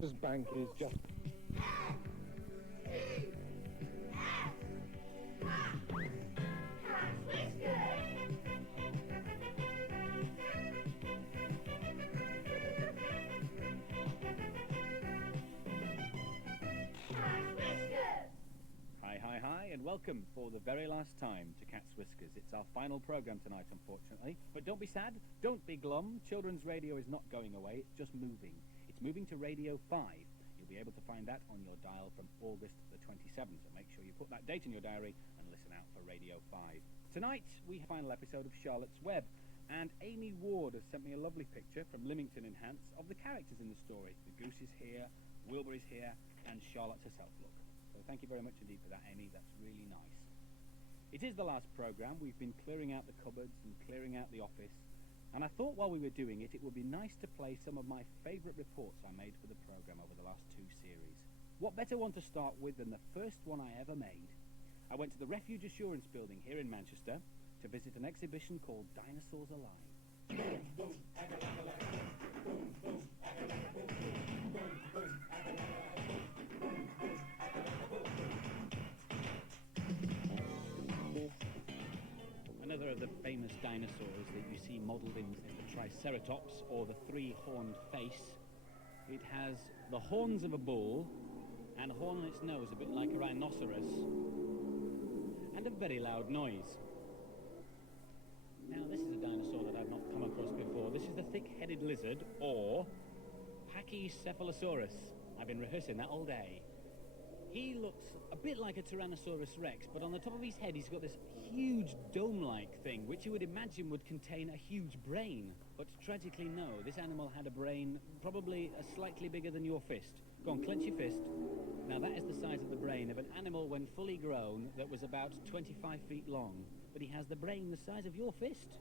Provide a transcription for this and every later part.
This bank is just... Hi, and welcome for the very last time to Cat's Whiskers. It's our final programme tonight, unfortunately. But don't be sad, don't be glum. Children's radio is not going away, it's just moving. It's moving to Radio 5. You'll be able to find that on your dial from August the 27th. So make sure you put that date in your diary and listen out for Radio 5. Tonight, we have a final episode of Charlotte's Web. And Amy Ward has sent me a lovely picture from Lymington in Hants of the characters in the story. The goose is here, Wilbur is here, and Charlotte herself, look. So thank you very much indeed for that, Amy. That's really nice. It is the last programme. We've been clearing out the cupboards and clearing out the office. And I thought while we were doing it, it would be nice to play some of my favourite reports I made for the programme over the last two series. What better one to start with than the first one I ever made? I went to the Refuge Assurance Building here in Manchester to visit an exhibition called Dinosaurs Alive. Another of the famous dinosaurs that you see modelled in is the Triceratops, or the three-horned face. It has the horns of a bull and a horn on its nose, a bit like a rhinoceros, and a very loud noise. Now, this is a dinosaur that I've not come across before. This is the thick-headed lizard, or Pachycephalosaurus. I've been rehearsing that all day. He looks a bit like a Tyrannosaurus Rex, but on the top of his head he's got this huge dome-like thing, which you would imagine would contain a huge brain. But tragically no, this animal had a brain probably slightly bigger than your fist. Go on, clench your fist. Now that is the size of the brain of an animal when fully grown that was about 25 feet long. But he has the brain the size of your fist.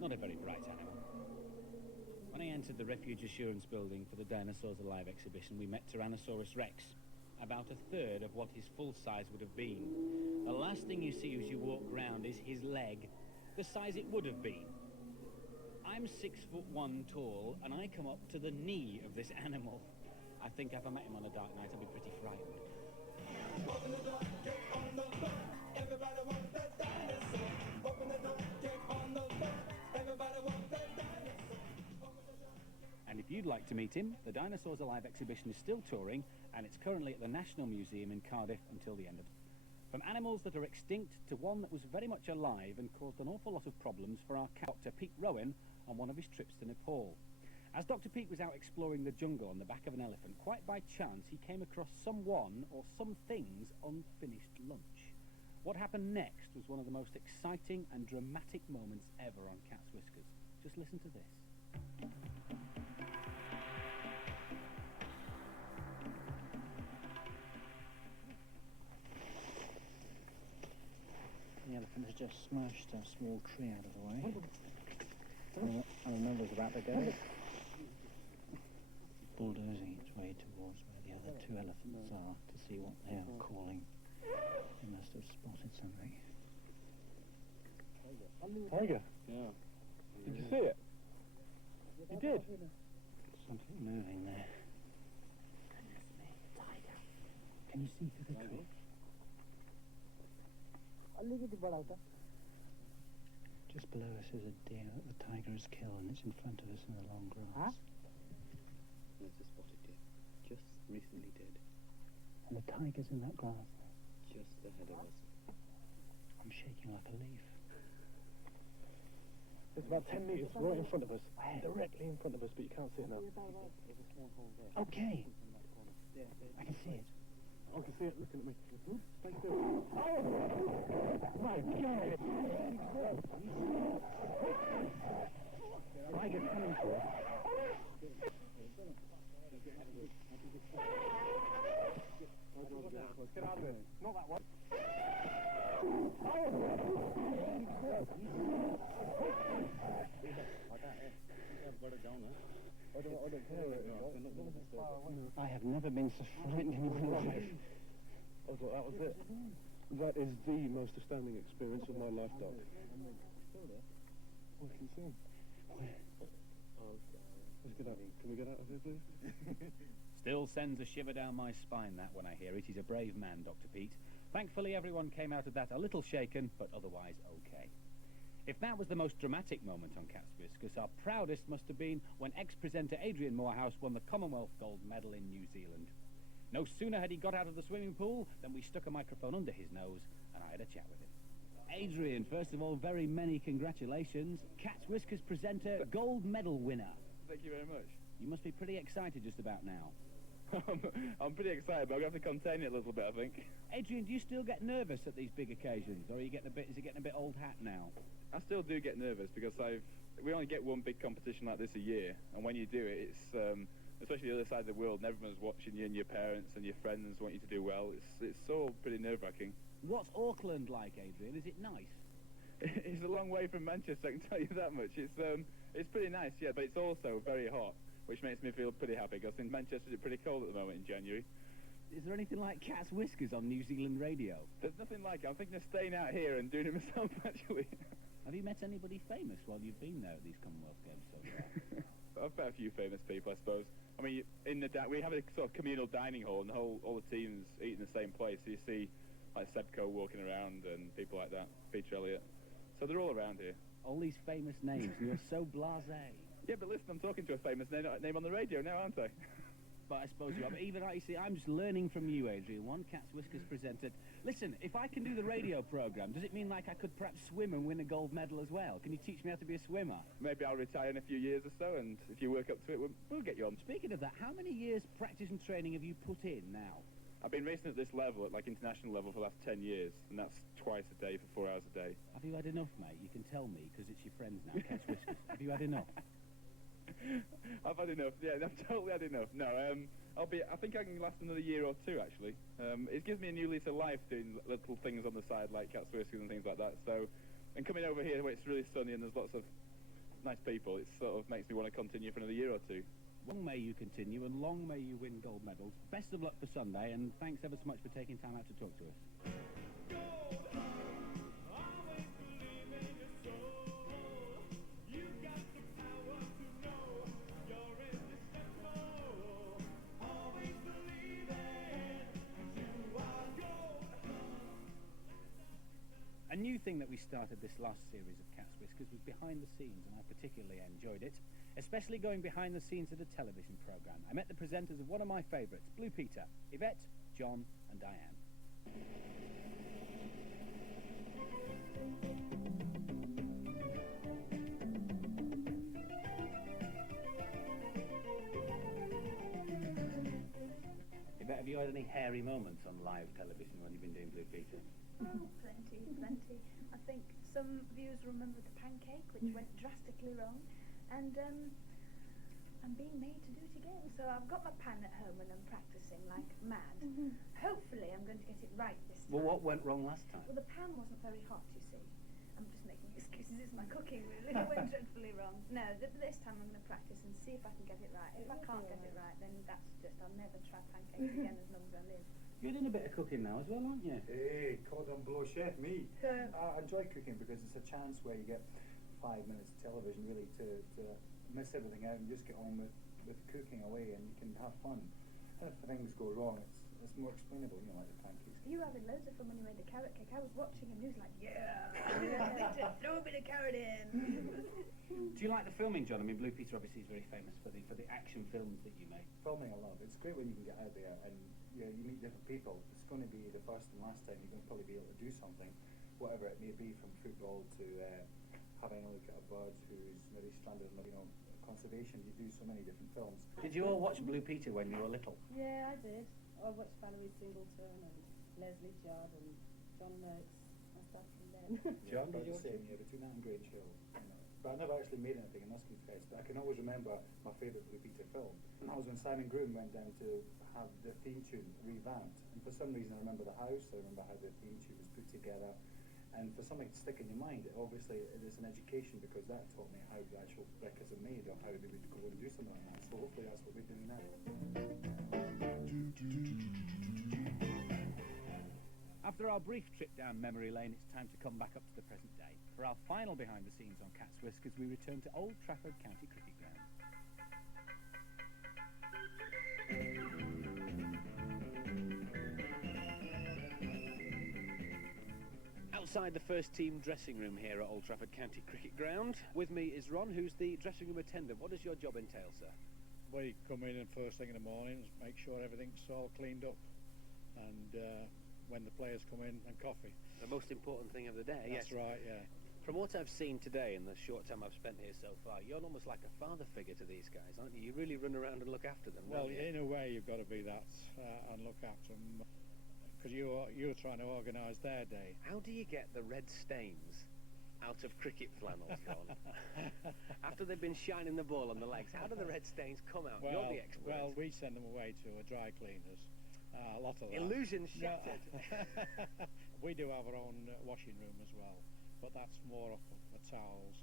Not a very bright animal. When I entered the Refuge Assurance Building for the Dinosaurs Alive exhibition, we met Tyrannosaurus Rex. About a third of what his full size would have been. The last thing you see as you walk round is his leg, the size it would have been. I'm 6'1" tall, and I come up to the knee of this animal. I think if I met him on a dark night, I'd be pretty frightened. Open the door, get on the floor. Everybody wants that dinosaur. Open the door, get on the floor. Everybody wants that dinosaur. And if you'd like to meet him, the Dinosaurs Alive exhibition is still touring, and it's currently at the National Museum in Cardiff until the end of it. From animals that are extinct to one that was very much alive and caused an awful lot of problems for our cat, Dr. Pete Rowan, on one of his trips to Nepal. As Dr. Pete was out exploring the jungle on the back of an elephant, quite by chance he came across someone or some thing's unfinished lunch. What happened next was one of the most exciting and dramatic moments ever on Cat's Whiskers. Just listen to this. The elephant has just smashed a small tree out of the way. And another's about to go. Bulldozing its way towards where the other two elephants are to see what they are calling. They must have spotted something. Tiger? Yeah. Did you see it? You did? Something moving there. Goodness me, tiger. Can you see through the tree? Just below us is a deer that the tiger has killed, and it's in front of us in the long grass. It's a spotted deer. Just recently dead. And the tiger's in that grass. Just ahead of us. I'm shaking like a leaf. It's about 10 metres right in front of us. Where? Directly in front of us, but you can't see it now. There's a small hole there. Okay. In that corner. There. I can see it. I can see it looking at me. Stay still. Oh! My God! Tiger's coming for us. Get out of there. Not that one. I have never been so frightened in my life. I thought that was it. That is the most astounding experience of my life, Doc. I can see him. Where? Let's get out. Can we get out of here, please? Still sends a shiver down my spine, that, when I hear it. He's a brave man, Dr. Pete. Thankfully, everyone came out of that a little shaken, but otherwise okay. If that was the most dramatic moment on Cat's Whiskers, our proudest must have been when ex-presenter Adrian Morehouse won the Commonwealth Gold Medal in New Zealand. No sooner had he got out of the swimming pool than we stuck a microphone under his nose and I had a chat with him. Adrian, first of all, very many congratulations. Cat's Whiskers presenter, gold medal winner. Thank you very much. You must be pretty excited just about now. I'm pretty excited, but I'm going to have to contain it a little bit, I think. Adrian, do you still get nervous at these big occasions, or are you getting is it getting a bit old hat now? I still do get nervous because we only get one big competition like this a year, and when you do it, it's especially the other side of the world, and everyone's watching you, and your parents and your friends want you to do well. It's so pretty nerve-wracking. What's Auckland like, Adrian? Is it nice? It's a long way from Manchester, I can tell you that much. It's pretty nice, yeah, but it's also very hot, which makes me feel pretty happy, because in Manchester it's pretty cold at the moment in January. Is there anything like Cat's Whiskers on New Zealand radio? There's nothing like it. I'm thinking of staying out here and doing it myself, actually. Have you met anybody famous while you've been there at these Commonwealth Games so far? I've met a few famous people, I suppose. I mean, we have a sort of communal dining hall, and all the teams eat in the same place. So you see, like Sebco walking around and people like that, Peter Elliott. So they're all around here. All these famous names, and you're so blasé. Yeah, but listen, I'm talking to a famous name on the radio now, aren't I? But I suppose you are. But even you see, I'm just learning from you, Adrian. One Cat's Whiskers presented. Listen, if I can do the radio programme, does it mean like I could perhaps swim and win a gold medal as well? Can you teach me how to be a swimmer? Maybe I'll retire in a few years or so, and if you work up to it, we'll get you on. Speaking of that, how many years practice and training have you put in now? I've been racing at this level, at like international level, for the last 10 years, and that's twice a day for 4 hours a day. Have you had enough, mate? You can tell me, because it's your friends now, Cat's Whiskers. Have you had enough? I've had enough, yeah, I've totally had enough. No, I think I can last another year or two, actually. It gives me a new lease of life doing little things on the side, like Cat's Whiskers and things like that. So, and coming over here where it's really sunny and there's lots of nice people, it sort of makes me want to continue for another year or two. Long may you continue, and long may you win gold medals. Best of luck for Sunday, and thanks ever so much for taking time out to talk to us. A new thing that we started this last series of Cat's Whiskers was behind the scenes, and I particularly enjoyed it, especially going behind the scenes of a television programme. I met the presenters of one of my favourites, Blue Peter, Yvette, John and Diane. Yvette, have you had any hairy moments on live television when you've been doing Blue Peter? Oh, plenty. I think some viewers remember the pancake, which went drastically wrong, and I'm being made to do it again. So I've got my pan at home and I'm practicing like mad. Hopefully I'm going to get it right this time. Well, what went wrong last time? Well, the pan wasn't very hot, you see. I'm just making excuses. It's my cooking, really. It went dreadfully wrong. No, this time I'm going to practice and see if I can get it right. If I can't get it right, then that's just, I'll never try pancakes again as long as I live. You're doing a bit of cooking now as well, aren't you? Hey, cordon bleu chef, me. I enjoy cooking because it's a chance where you get 5 minutes of television really to miss everything out and just get on with cooking away, and you can have fun. And if things go wrong, it's more explainable, you know, like the pancakes. You were having loads of fun when you made the carrot cake. I was watching and he was like, yeah, throw a bit of carrot in. Do you like the filming, John? I mean, Blue Peter obviously is very famous for the action films that you make. Filming I love. It's great when you can get out there and you meet different people. It's going to be the first and last time you're going to probably be able to do something, whatever it may be, from football to having a look at a bird who's maybe stranded in, conservation. You do so many different films. Did you all watch Blue Peter when you were little? Yeah, I did. I watched Valerie Singleton and Leslie Judd and John Noakes and stuff from then. John, did you watch it? Yeah, between that and Grange Hill. But I never actually made anything, and that's confessed. But I can always remember my favourite Blue Peter film. That was when Simon Groom went down to have the theme tune revamped. And for some reason I remember the house, I remember how the theme tune was put together. And for something to stick in your mind, obviously it is an education, because that taught me how the actual records are made, or how they would go and do something like that. So hopefully that's what we're doing now. After our brief trip down memory lane, it's time to come back up to the present day. For our final behind the scenes on Cat's Whiskers, we return to Old Trafford County Cricket Ground. outside the first team dressing room here at Old Trafford County Cricket Ground. With me is Ron, who's the dressing room attendant. What does your job entail, sir? We come in and first thing in the mornings, make sure everything's all cleaned up, and when the players come in, and coffee. The most important thing of the day. That's yes. right, yeah. From what I've seen today in the short time I've spent here so far, you're almost like a father figure to these guys, aren't you? You really run around and look after them, Well, don't you? in a way, you've got to be that and look after them, because you're trying to organise their day. How do you get the red stains out of cricket flannels, Ron? After they've been shining the ball on the legs, how do the red stains come out? You're the expert. Well, we send them away to a dry cleaners. A lot of that. Illusion shattered. No. We do have our own washing room as well, but that's more of the towels.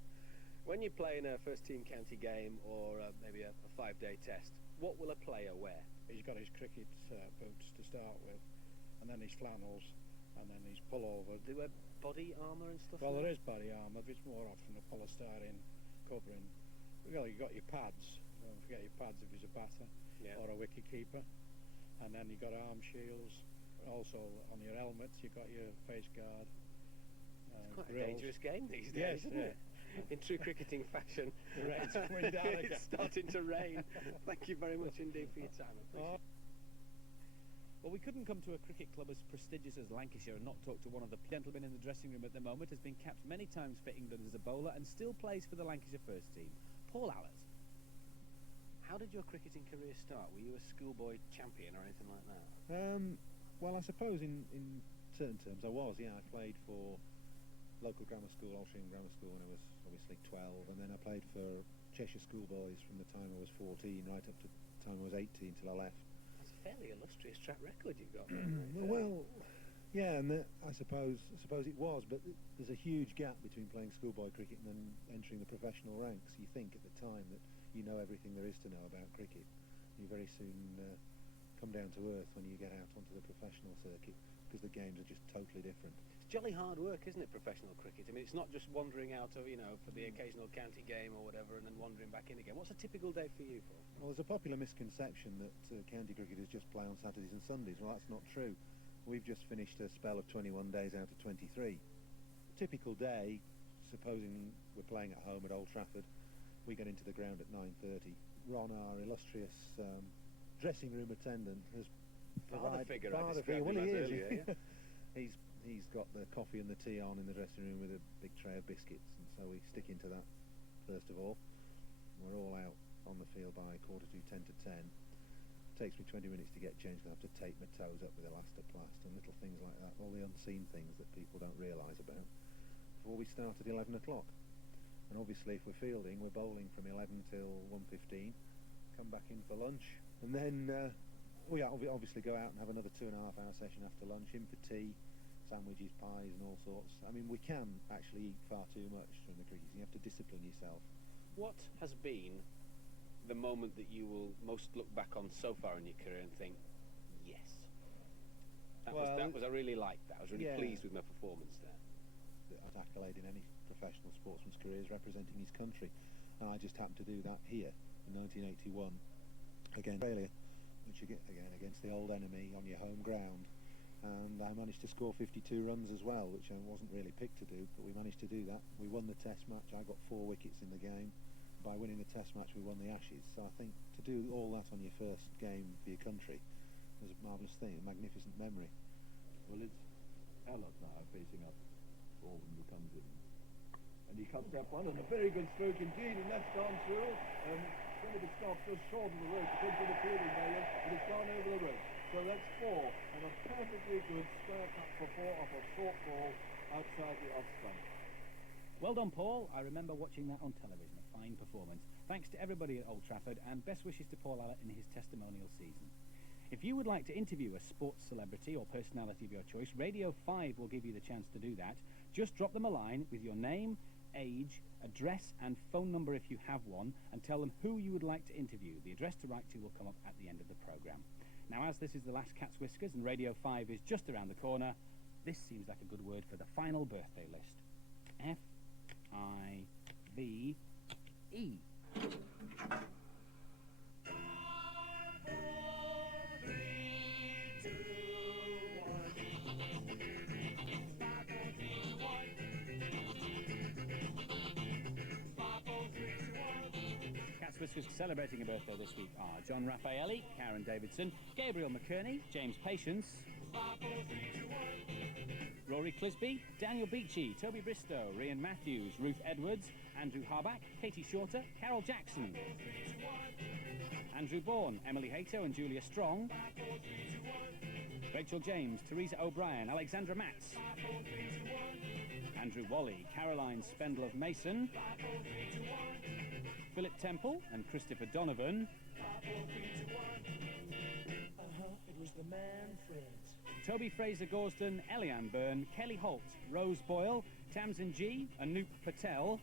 When you play in a first-team county game or maybe a 5-day test, what will a player wear? He's got his cricket boots to start with, and then his flannels, and then his pullover. Do they wear body armour and stuff? Well, like there is body armour, but it's more often a polystyrene covering. Well, you've got your pads. Don't forget your pads if he's a batter or a wicket keeper. And then you've got arm shields. Also, on your helmets, you've got your face guard. It's quite grills. a dangerous game these days, isn't it? In true cricketing fashion. The rain's coming down again. It's starting to rain. Thank you very much indeed for your time. I appreciate it. Well, we couldn't come to a cricket club as prestigious as Lancashire and not talk to one of the gentlemen in the dressing room at the moment. Has been capped many times for England as a bowler and still plays for the Lancashire first team. Paul Allett. How did your cricketing career start? Were you a schoolboy champion or anything like that? Well, I suppose in certain terms I was, yeah. I played for local grammar school, Altrincham Grammar School, when I was obviously 12, and then I played for Cheshire schoolboys from the time I was 14 right up to the time I was 18 till I left. That's a fairly illustrious track record you've got. Well, yeah, and I suppose it was, but there's a huge gap between playing schoolboy cricket and then entering the professional ranks. You think at the time that you know everything there is to know about cricket. You very soon come down to earth when you get out onto the professional circuit, because the games are just totally different. It's jolly hard work, isn't it, professional cricket? I mean, it's not just wandering out of, for the occasional county game or whatever and then wandering back in again. What's a typical day for you, Paul? Well, there's a popular misconception that county cricketers just play on Saturdays and Sundays. Well, that's not true. We've just finished a spell of 21 days out of 23. Typical day, supposing we're playing at home at Old Trafford, we get into the ground at 9:30. Ron, our illustrious dressing room attendant, has Father figure, I Well, described he him as is. earlier, yeah. He's got the coffee and the tea on in the dressing room with a big tray of biscuits, and so we stick into that first of all. We're all out on the field by 10:45 to 10. Takes me 20 minutes to get changed. I have to tape my toes up with elastoplast and little things like that, all the unseen things that people don't realise about, before we start at 11 o'clock. And obviously if we're fielding, we're bowling from 11 till 1:15, come back in for lunch, and then we obviously go out and have another 2.5 hour session after lunch, in for tea, sandwiches, pies and all sorts. I mean, we can actually eat far too much during the cricket. You have to discipline yourself. What has been the moment that you will most look back on so far in your career and think, yes, that was I really liked that. I was really pleased with my performance there. That accolade in any professional sportsman's career is representing his country, and I just happened to do that here in 1981 against Australia, which against the old enemy on your home ground, and I managed to score 52 runs as well, which I wasn't really picked to do, but we managed to do that. We won the test match. I got 4 wickets in the game. By winning the test match we won the Ashes, so I think to do all that on your first game for your country was a marvellous thing, a magnificent memory. Well, it's Allott now facing up for when he comes in. And he cuts that one, and a very good stroke indeed, and that's gone through. Some of the stop just short of the rope, it comes to the fielding area, but it's gone over the rope. So that's 4, and a perfectly good square cut for 4 off a short ball outside the off stump. Well done, Paul. I remember watching that on television. A fine performance. Thanks to everybody at Old Trafford, and best wishes to Paul Allett in his testimonial season. If you would like to interview a sports celebrity or personality of your choice, Radio 5 will give you the chance to do that. Just drop them a line with your name, age, address and phone number if you have one, and tell them who you would like to interview. The address to write to will come up at the end of the programme. Now, as this is the last Cat's Whiskers and Radio 5 is just around the corner, this seems like a good word for the final birthday list. F-I-V-E. Whiskers celebrating a birthday this week are John Raffaelli, Karen Davidson, Gabriel McKerney, James Patience, Rory Clisby, Daniel Beachy, Toby Bristow, Rhian Matthews, Ruth Edwards, Andrew Harback, Katie Shorter, Carol Jackson, Andrew Bourne, Emily Hayto and Julia Strong, Rachel James, Teresa O'Brien, Alexandra Matz, Andrew Wally, Caroline Spendle of Mason, Philip Temple and Christopher Donovan, It was the man Fred. Toby Fraser Gorston, Eliane Byrne, Kelly Holt, Rose Boyle, Tamsin G, Anoop Patel,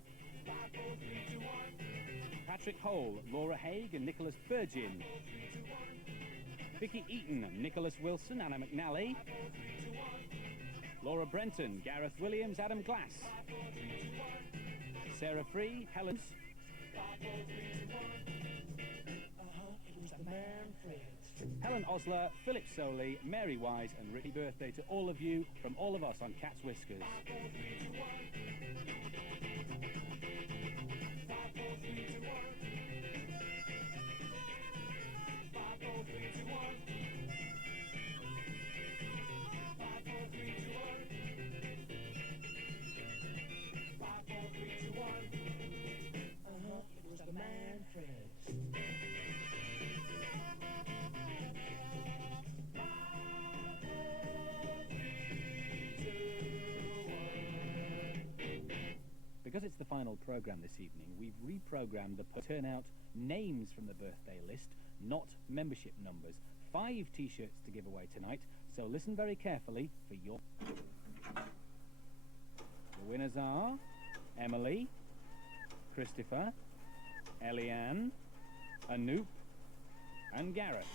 Patrick Hole, Laura Haig and Nicholas Burgin, Vicky Eaton, Nicholas Wilson, Anna McNally, Laura Brenton, Gareth Williams, Adam Glass, Sarah Free, Helen, It was the man Fred. Helen Osler, Philip Soley, Mary Wise and Ricky birthday to all of you from all of us on Cat's Whiskers. It was the man Fred. Because it's the final programme this evening, we've reprogrammed the turnout names from the birthday list, not membership numbers. 5 T-shirts to give away tonight, so listen very carefully for your... The winners are Emily, Christopher, Eliane, Anoop and Gareth.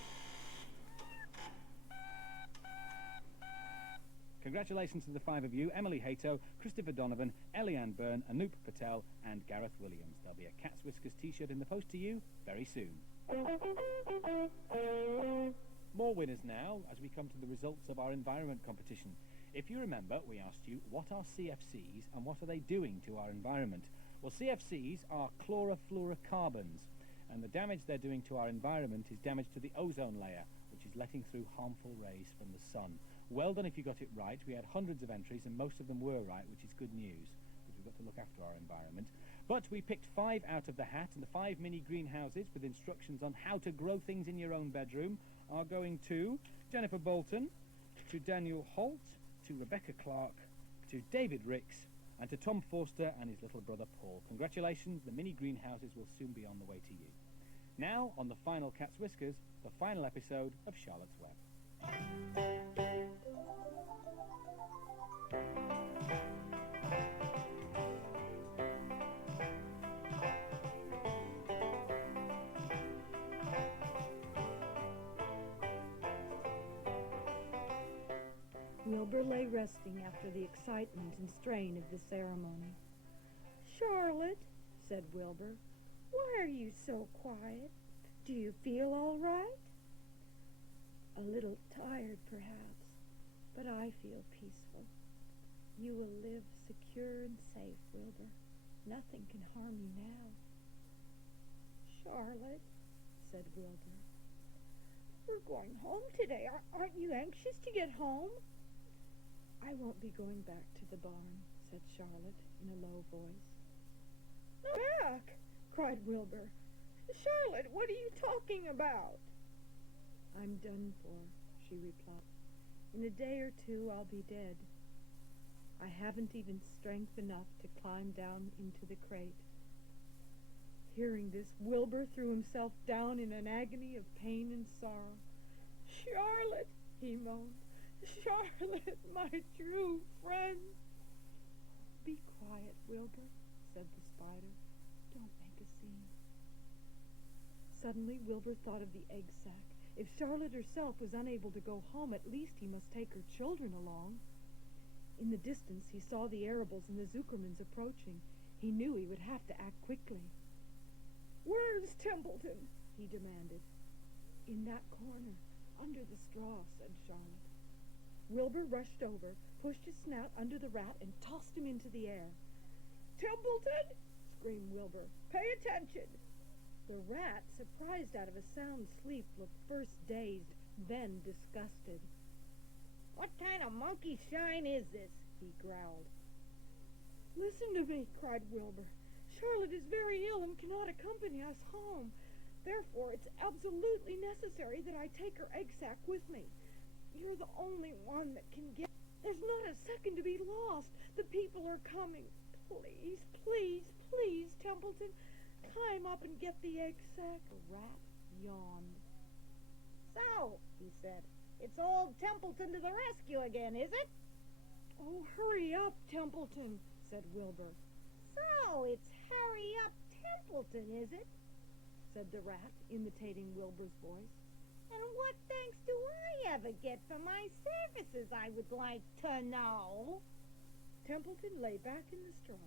Congratulations to the 5 of you, Emily Hayto, Christopher Donovan, Eliane Byrne, Anoop Patel and Gareth Williams. There'll be a Cat's Whiskers T-shirt in the post to you very soon. More winners now as we come to the results of our environment competition. If you remember, we asked you, what are CFCs and what are they doing to our environment? Well, CFCs are chlorofluorocarbons, and the damage they're doing to our environment is damage to the ozone layer, which is letting through harmful rays from the sun. Well done if you got it right. We had hundreds of entries and most of them were right, which is good news, because we've got to look after our environment. But we picked 5 out of the hat, and the 5 mini greenhouses with instructions on how to grow things in your own bedroom are going to Jennifer Bolton, to Daniel Holt, to Rebecca Clark, to David Ricks, and to Tom Forster and his little brother Paul. Congratulations, the mini greenhouses will soon be on the way to you. Now, on the final Cat's Whiskers, the final episode of Charlotte's Web. Wilbur lay resting after the excitement and strain of the ceremony. "Charlotte," said Wilbur, "why are you so quiet? Do you feel all right?" "A little tired, perhaps, but I feel peaceful. You will live secure and safe, Wilbur. Nothing can harm you now." "Charlotte," said Wilbur, "we're going home today. Aren't you anxious to get home?" "I won't be going back to the barn," said Charlotte in a low voice. "No, back!" cried Wilbur. "Charlotte, what are you talking about?" "I'm done for," she replied. "In a day or 2 I'll be dead. I haven't even strength enough to climb down into the crate." Hearing this, Wilbur threw himself down in an agony of pain and sorrow. "Charlotte," he moaned, "Charlotte, my true friend." "Be quiet, Wilbur," said the spider. "Don't make a scene." Suddenly, Wilbur thought of the egg sack. If Charlotte herself was unable to go home, at least he must take her children along. In the distance, he saw the Arables and the Zuckermans approaching. He knew he would have to act quickly. "Where's Templeton?" he demanded. "In that corner, under the straw," said Charlotte. Wilbur rushed over, pushed his snout under the rat, and tossed him into the air. "Templeton!" screamed Wilbur. "Pay attention!" The rat, surprised out of a sound sleep, looked first dazed, then disgusted. What kind of monkey shine is this? He growled. Listen to me, cried Wilbur. Charlotte is very ill and cannot accompany us home. Therefore, it's absolutely necessary that I take her egg sac with me. You're the only one that can get... There's not a second to be lost. The people are coming. Please, please, please, Templeton, climb up and get the egg sac. The rat yawned. So, he said, it's old Templeton to the rescue again, is it? Oh, hurry up, Templeton, said Wilbur. So, it's hurry up Templeton, is it? Said the rat, imitating Wilbur's voice. And what thanks do I ever get for my services, I would like to know? Templeton lay back in the straw.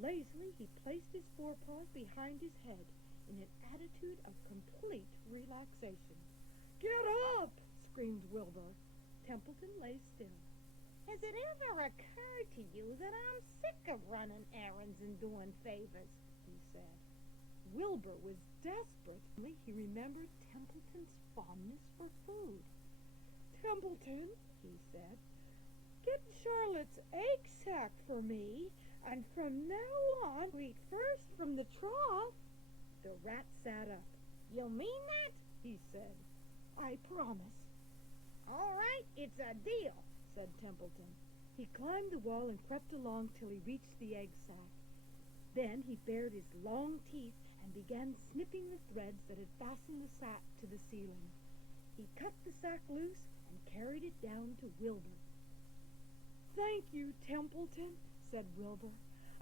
Lazily, he placed his forepaws behind his head in an attitude of complete relaxation. Get up! Screamed Wilbur. Templeton lay still. Has it ever occurred to you that I'm sick of running errands and doing favors? He said. Wilbur was desperate. He remembered Templeton's fondness for food. Templeton, he said, get Charlotte's egg sac for me, and from now on, eat first from the trough. The rat sat up. You mean that? He said. I promise. All right, it's a deal, said Templeton. He climbed the wall and crept along till he reached the egg sac. Then he bared his long teeth and began snipping the threads that had fastened the sack to the ceiling. He cut the sack loose and carried it down to Wilbur. Thank you, Templeton, said Wilbur.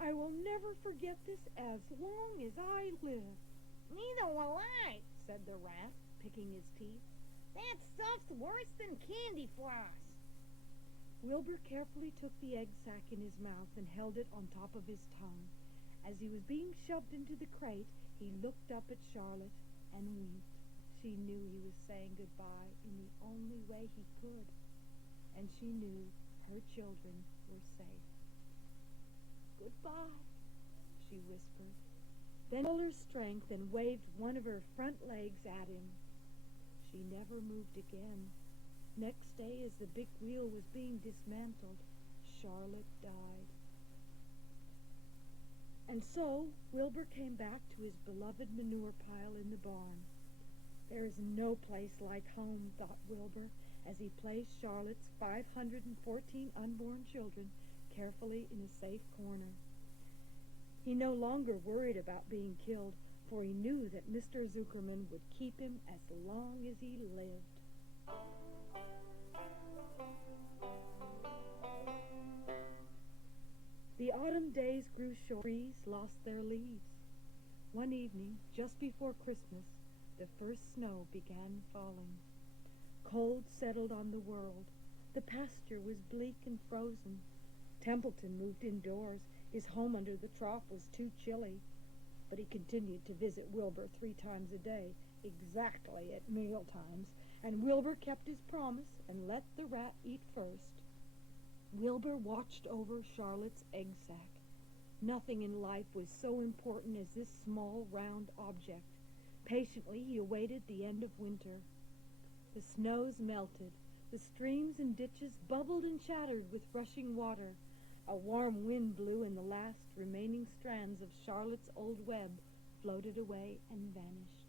I will never forget this as long as I live. Neither will I, said the rat, picking his teeth. That stuff's worse than candy floss. Wilbur carefully took the egg sac in his mouth and held it on top of his tongue. As he was being shoved into the crate, he looked up at Charlotte and winked. She knew he was saying goodbye in the only way he could, and she knew her children were safe. Goodbye, she whispered. Then all her strength and waved one of her front legs at him. She never moved again. Next day, as the big wheel was being dismantled, Charlotte died. And so, Wilbur came back to his beloved manure pile in the barn. There is no place like home, thought Wilbur, as he placed Charlotte's 514 unborn children carefully in a safe corner. He no longer worried about being killed, for he knew that Mr. Zuckerman would keep him as long as he lived. The autumn days grew short. Trees lost their leaves. One evening, just before Christmas, the first snow began falling. Cold settled on the world. The pasture was bleak and frozen. Templeton moved indoors. His home under the trough was too chilly. But he continued to visit Wilbur 3 times a day, exactly at meal times, and Wilbur kept his promise and let the rat eat first. Wilbur watched over Charlotte's egg sac. Nothing in life was so important as this small, round object. Patiently he awaited the end of winter. The snows melted. The streams and ditches bubbled and chattered with rushing water. A warm wind blew, and the last remaining strands of Charlotte's old web floated away and vanished.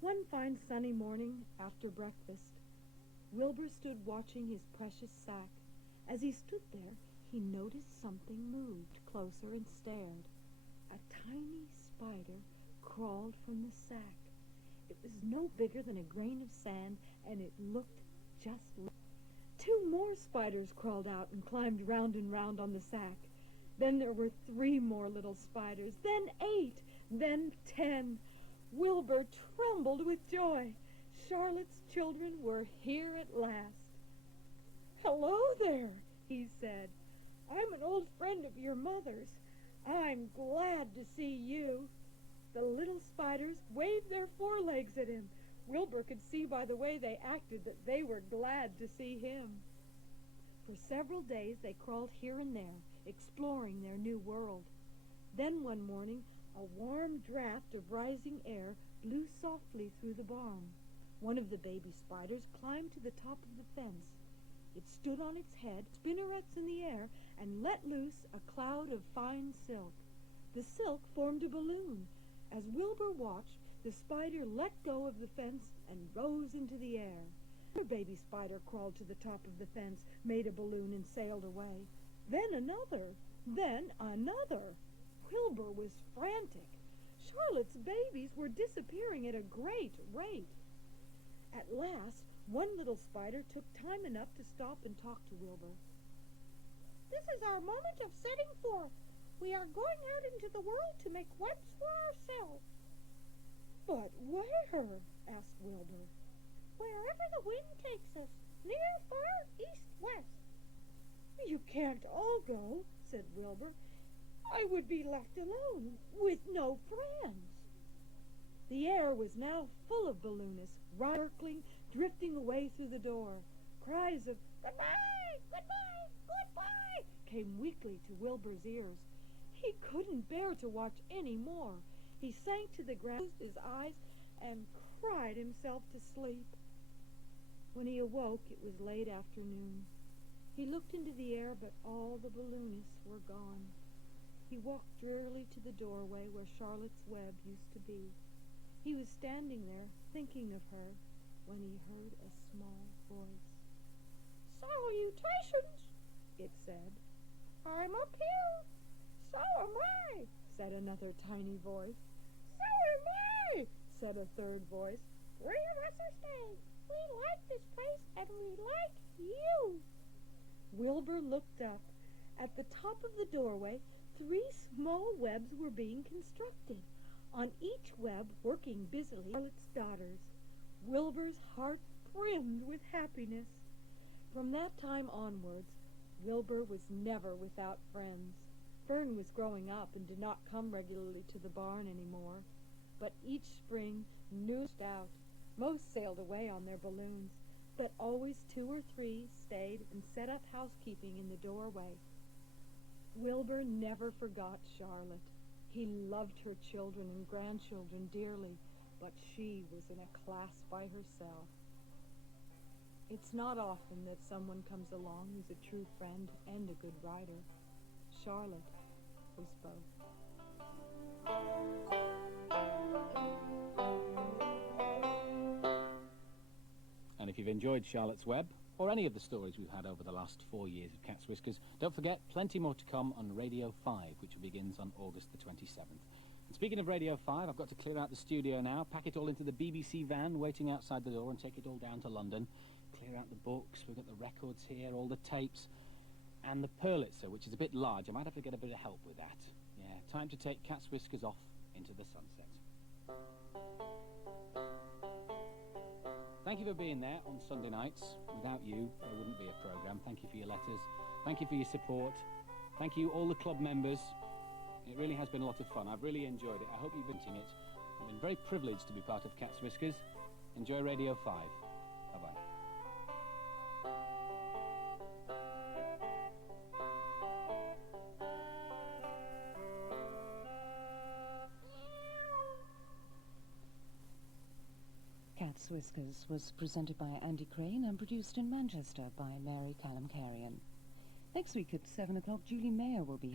One fine sunny morning, after breakfast, Wilbur stood watching his precious sack. As he stood there, he noticed something moved closer and stared. A tiny spider crawled from the sack. It was no bigger than a grain of sand, and it looked just like... 2 more spiders crawled out and climbed round and round on the sack. Then there were 3 more little spiders, then 8, then 10. Wilbur trembled with joy. Charlotte's children were here at last. "Hello there," he said. "I'm an old friend of your mother's. I'm glad to see you." The little spiders waved their forelegs at him. Wilbur could see by the way they acted that they were glad to see him. For several days they crawled here and there, exploring their new world. Then one morning, A warm draft of rising air blew softly through the barn. One of the baby spiders climbed to the top of the fence. It stood on its head, spinnerets in the air, and let loose a cloud of fine silk. The silk formed a balloon. As Wilbur watched, the spider let go of the fence and rose into the air. Another baby spider crawled to the top of the fence, made a balloon, and sailed away. Then another. Then another. Wilbur was frantic. Charlotte's babies were disappearing at a great rate. At last, one little spider took time enough to stop and talk to Wilbur. This is our moment of setting forth. We are going out into the world to make webs for ourselves. But where? Asked Wilbur. Wherever the wind takes us, near, far, east, west. You can't all go, said Wilbur. I would be left alone, with no friends. The air was now full of balloonists, circling, drifting away through the door. Cries of "Goodbye! Goodbye! Goodbye!" came weakly to Wilbur's ears. He couldn't bear to watch any more. He sank to the ground, closed his eyes, and cried himself to sleep. When he awoke, it was late afternoon. He looked into the air, but all the balloonists were gone. He walked drearily to the doorway where Charlotte's web used to be. He was standing there, thinking of her, when he heard a small voice. Salutations, it said. I'm up here. So am I, said another tiny voice. So am I, said a third voice. Three of us are staying. We like this place, and we like you. Wilbur looked up. At the top of the doorway, 3 small webs were being constructed. On each web, working busily, Charlotte's daughters. Wilbur's heart brimmed with happiness. From that time onwards, Wilbur was never without friends. Fern was growing up and did not come regularly to the barn anymore. But each spring, new out. Most sailed away on their balloons, but always 2 or 3 stayed and set up housekeeping in the doorway. Wilbur never forgot Charlotte. He loved her children and grandchildren dearly, but she was in a class by herself. It's not often that someone comes along who's a true friend and a good writer. Charlotte was both. And if you've enjoyed Charlotte's Web, or any of the stories we've had over the last 4 years of Cat's Whiskers, don't forget, plenty more to come on Radio 5, which begins on August the 27th. And speaking of Radio 5, I've got to clear out the studio now, pack it all into the BBC van waiting outside the door and take it all down to London, clear out the books, we've got the records here, all the tapes, and the Purlitzer, which is a bit large. I might have to get a bit of help with that. Yeah, time to take Cat's Whiskers off into the sunset. Thank you for being there on Sunday nights. Without you, there wouldn't be a programme. Thank you for your letters. Thank you for your support. Thank you, all the club members. It really has been a lot of fun. I've really enjoyed it. I hope you've been enjoying it. I've been very privileged to be part of Cat's Whiskers. Enjoy Radio 5. Bye-bye. Cat's Whiskers was presented by Andy Crane and produced in Manchester by Mary Kalemkerian. Next week at 7 o'clock, Julie Mayer will be